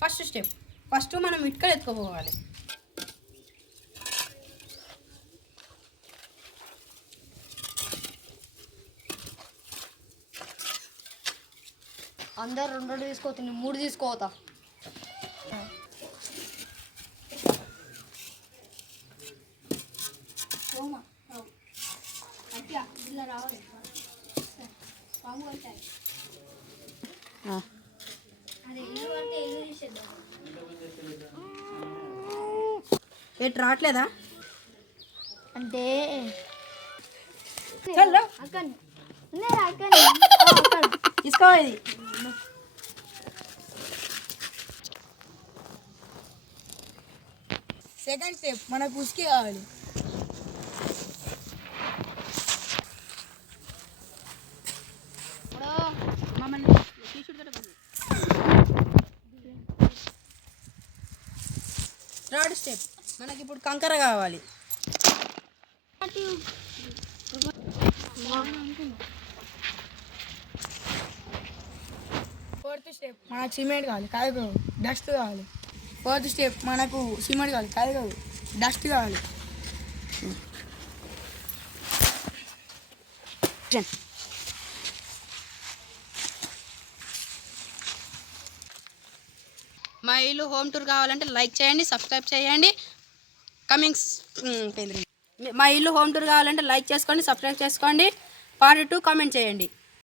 First step, first మనం ఇటుకలు ఎత్తుకోపోవాలి. అందరు 2 తీసుకోవచ్చు, 3 తీసుకోవతా. ఎటు రావట్లేదా అంటే తీసుకోవాలి. సెకండ్ స్టెప్, మనకు ఉసికి కావాలి. థర్డ్ స్టెప్, మనకి ఇప్పుడు కంకర కావాలి. ఫోర్త్ స్టెప్, మనకు సిమెంట్ కావాలి, కాదు డస్ట్ కావాలి. ఫోర్త్ స్టెప్, మనకు సిమెంట్ కావాలి, కాదు డస్ట్ కావాలి. మా ఇల్లు హోమ్ టూర్ కావాలంటే లైక్ చేయండి, సబ్స్క్రైబ్ చేయండి. మా ఇల్లు హోమ్ టూర్ కావాలంటే లైక్ చేసుకోండి, సబ్స్క్రైబ్ చేసుకోండి. పార్ట్ 2 కామెంట్ చేయండి.